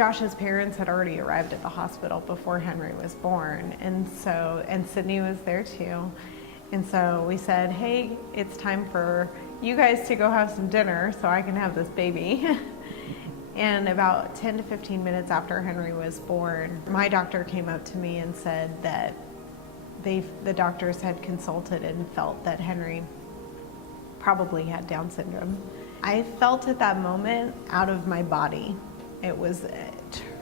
Josh's parents had already arrived at the hospital before Henry was born, and Sydney was there too. And so we said, hey, it's time for you guys to go have some dinner so I can have this baby. And about 10 to 15 minutes after Henry was born, my doctor came up to me and said that the doctors had consulted and felt that Henry probably had Down syndrome. I felt at that moment out of my body. It was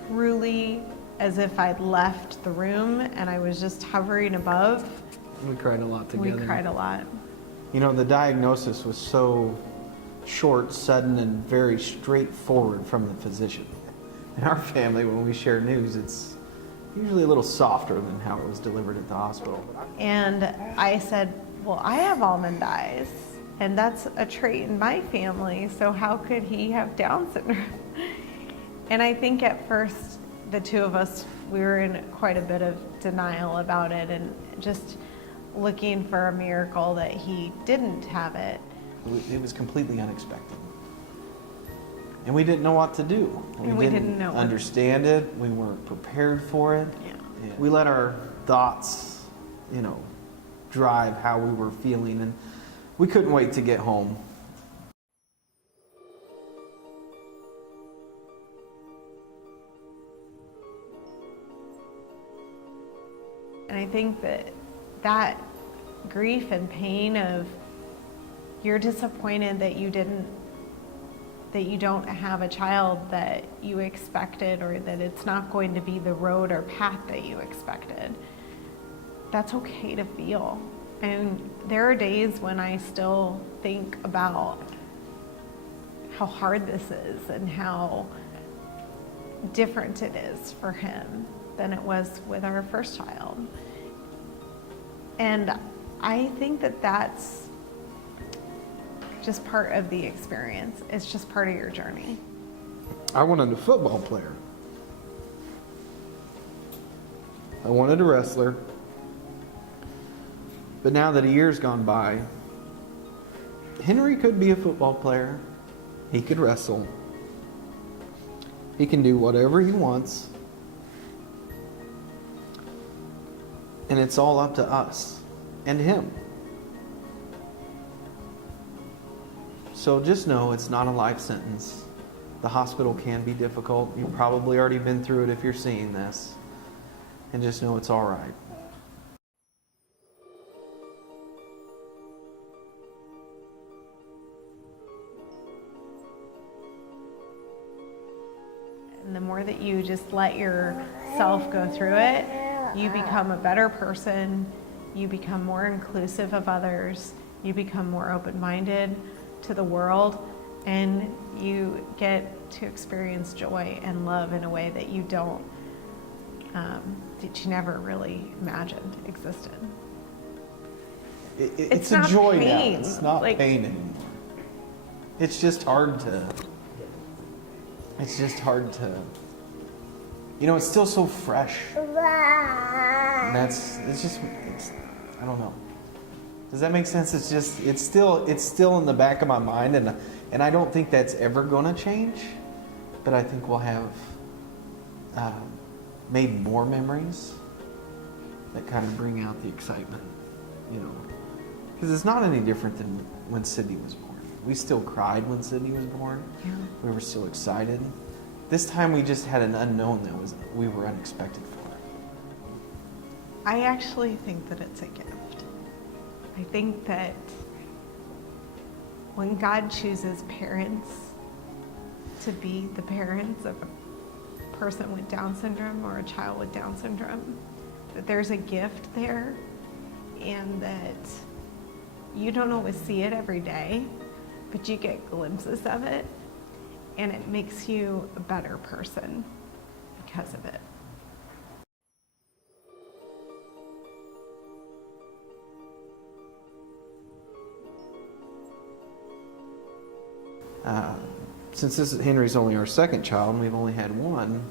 truly as if I'd left the room and I was just hovering above. We cried a lot together. We cried a lot. You know, the diagnosis was so short, sudden, and very straightforward from the physician. In our family, when we share news, it's usually a little softer than how it was delivered at the hospital. And I said, well, I have almond eyes, and that's a trait in my family, so how could he have Down syndrome? And I think at first, the two of us, we were in quite a bit of denial about it and just looking for a miracle that he didn't have it. It was completely unexpected. And we didn't know what to do. We didn't know understand it. We weren't prepared for it. Yeah. We let our thoughts, drive how we were feeling, and we couldn't wait to get home. And I think that grief and pain of you're disappointed that you don't have a child that you expected, or that it's not going to be the road or path that you expected. That's okay to feel. And there are days when I still think about how hard this is and how different it is for him than it was with our first child. And I think that that's just part of the experience. It's just part of your journey. I wanted a football player. I wanted a wrestler. But now that a year's gone by, Henry could be a football player. He could wrestle. He can do whatever he wants. And it's all up to us and him. So just know it's not a life sentence. The hospital can be difficult. You've probably already been through it if you're seeing this. And just know it's all right. And the more that you just let yourself go through it, you become a better person, you become more inclusive of others, you become more open-minded to the world, and you get to experience joy and love in a way that you never really imagined existed. It's a joy pain. Now. It's not pain anymore. It's just hard to, it's still so fresh. And I don't know. Does that make sense? It's still in the back of my mind, and I don't think that's ever going to change. But I think we'll have made more memories that kind of bring out the excitement, because it's not any different than when Sydney was born. We still cried when Sydney was born. Yeah. We were so excited. This time we just had an unknown we were unexpected for. I actually think that it's a gift. I think that when God chooses parents to be the parents of a person with Down syndrome or a child with Down syndrome, that there's a gift there, and that you don't always see it every day, but you get glimpses of it, and it makes you a better person because of it. Since Henry's only our second child and we've only had one,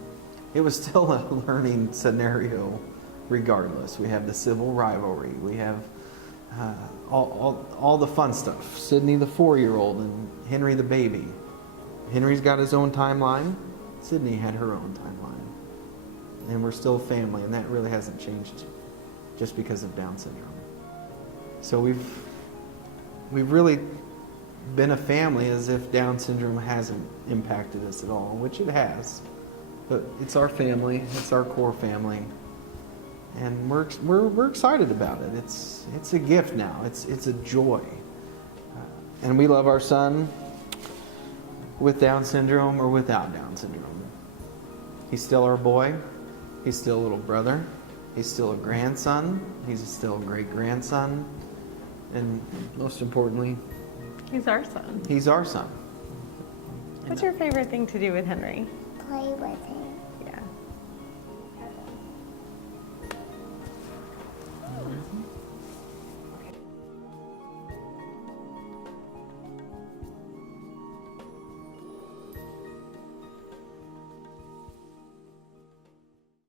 it was still a learning scenario regardless. We have the civil rivalry. We have all the fun stuff. Sydney the 4-year-old and Henry the baby. Henry's got his own timeline. Sydney had her own timeline. And we're still family, and that really hasn't changed just because of Down syndrome. So we've really been a family as if Down syndrome hasn't impacted us at all, which it has. But it's our family, it's our core family, and we're excited about it. It's a gift now. It's a joy, and we love our son with Down syndrome or without Down syndrome. He's still our boy. He's still a little brother. He's still a grandson. He's still a great grandson, and most importantly, He's our son. he's our son. What's your favorite thing to do with Henry? Play with him.